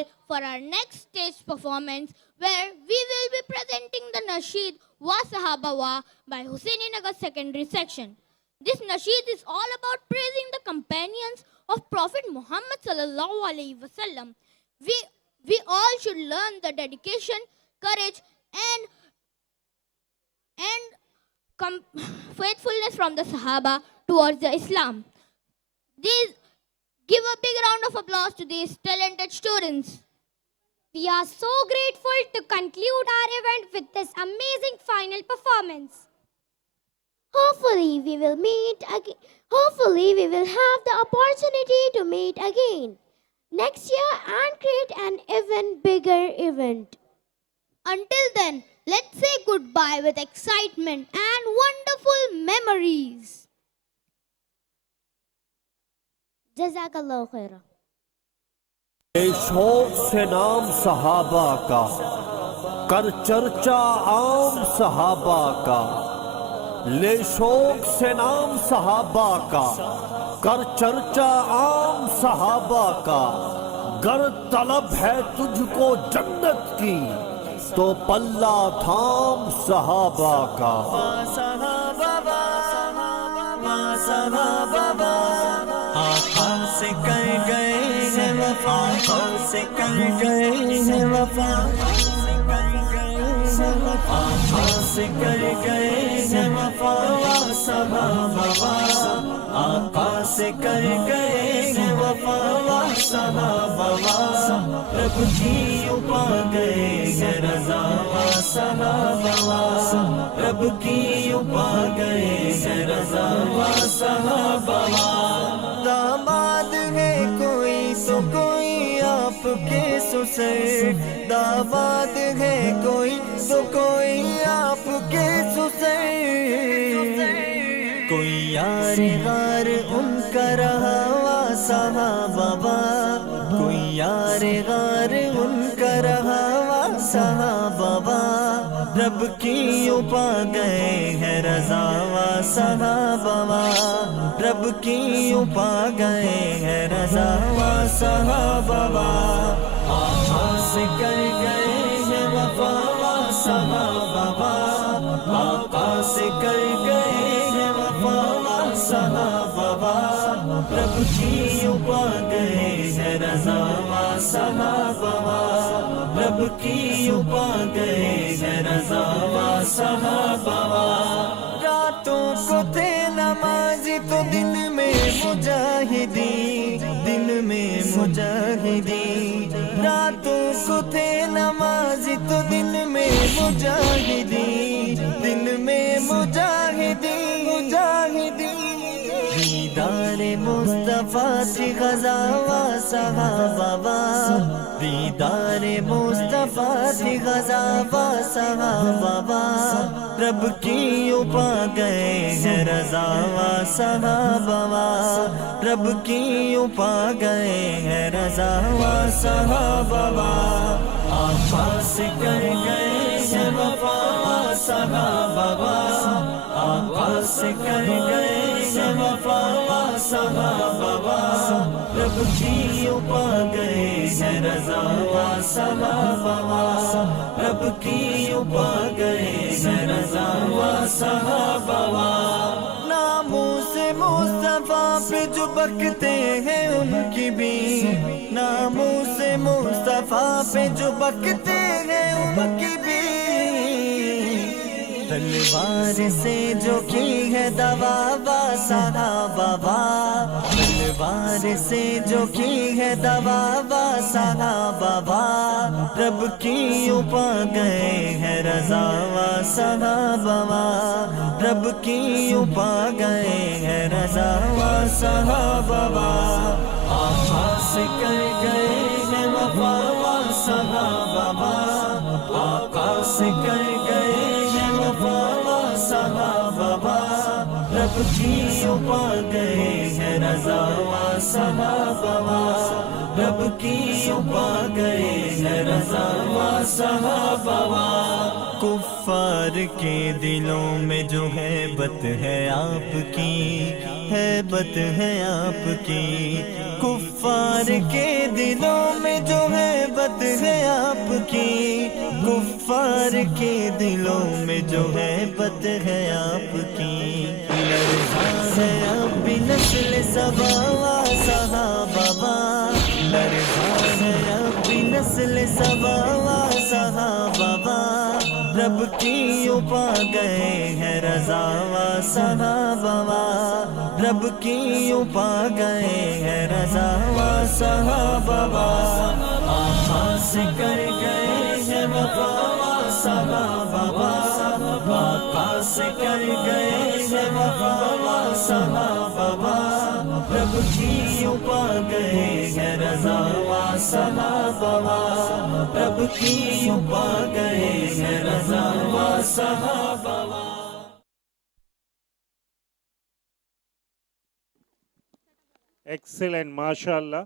all for our next stage performance, where we will be presenting the Nasheed Wa Sahaba Wa by Hussaini Nagar Secondary Section. This Nasheed is all about praising the companions of Prophet Muhammad sallallahu alaihi wasallam. We all should learn the dedication, courage, and faithfulness from the Sahaba towards the Islam. Give a big round of applause to these talented students. We are so grateful to conclude our event with this amazing final performance. Hopefully we will have the opportunity to meet again next year and create an even bigger event. Until then, let's say goodbye with excitement and wonderful memories. Jazakallah khaira. शौक से नाम सहाबा का कर चर्चा आम सहाबा का ले शौक से नाम सहाबा का कर चर्चा आम सहाबा का गर तलब है तुझको जन्नत की तो पल्ला थाम सहाबा का आका से कर गए हैं वफा से कर गए हैं वफा आका से कर गए हैं वफा सहाबा आका से कर गए हैं वफा सहाबा रब की उपा गए हैं रज़ा सहाबा रब की उपा गए हैं रज़ा सहाबा दामाद है कोई तो कोई आपके ससुर दामाद है कोई तो कोई आपके ससुर कोई यार गार उनका रहा वा सहाबा कोई यार गार उनका रहा वा सहाबा रब की उपा गए हैं रज़ा वा सहाबा रब की उपा गए हैं रज़ा वा सहाबा आका से कर गए हैं वफा वा सहाबा आका से कर गए हैं वफा वा सहाबा रब की उपा गए हैं रज़ा वा सहाबा रब की उपा गए हैं रज़ा वा सहाबा रातों को थे नमाज़ी तो दिन में मुजाहिदी दिन में मुजाहिदी रातों को थे नमाज़ी तो दिन में मुजाहिदी दिन में मुजाहिदी मुजाहिदी दीदार मुस्तफा थी ग़ज़ा वा सहाबा दीदार मुस्तफा थी ग़ज़ा वा सहाबा रब की उपा गए हैं रज़ा वा सहाबा रब की उपा गए हैं रज़ा वा सहाबा आका से कर गए हैं वफा वा सहाबा आका से कर गए हैं वफा वा सहाबा रब की उपा गए हैं रज़ा वा सहाबा रब की उपा गए हैं रज़ा वा सहाबा नामों से मुस्तफा पे जो बकते हैं उनकी भी नामों से मुस्तफा पे जो बकते हैं उनकी भी तलवार से जो की है दवा वा सहाबा तलवार से जो की है दवा वा सहाबा रब की उपा गए हैं रज़ा वा सहाबा रब की उपा गए हैं रज़ा वा सहाबा आका से कर गए हैं वफा वा सहाबा आका से कर गए हैं वफा वा सहाबा रब की उपा गए हैं रज़ा वा सहाबा रब की उपा गए हैं रज़ा वा सहाबा کفار کے دلوں میں جو ہے بت ہے آپ کی، ہے بت ہے آپ کی، کفار کے دلوں میں جو ہے بت ہے آپ کی، کفار کے دلوں میں جو ہے بت ہے آپ کی، لرزا ہے اب بھی نسل سبا و صحابہ، لرزا ہے اب بھی نسل سبا و صحابہ، رب کی یوں پا گئے ہیں رضا و صحابہ، رب کی یوں پا گئے ہیں رضا و صحابہ، آقا سے کر گئے ہیں وفا و صحابہ، آقا سے کر گئے ہیں وفا و صحابہ، رب کی یوں پا گئے ہیں رضا و صحابہ، رب کی یوں پا گئے ہیں رضا و صحابہ۔ Excellent, mashallah.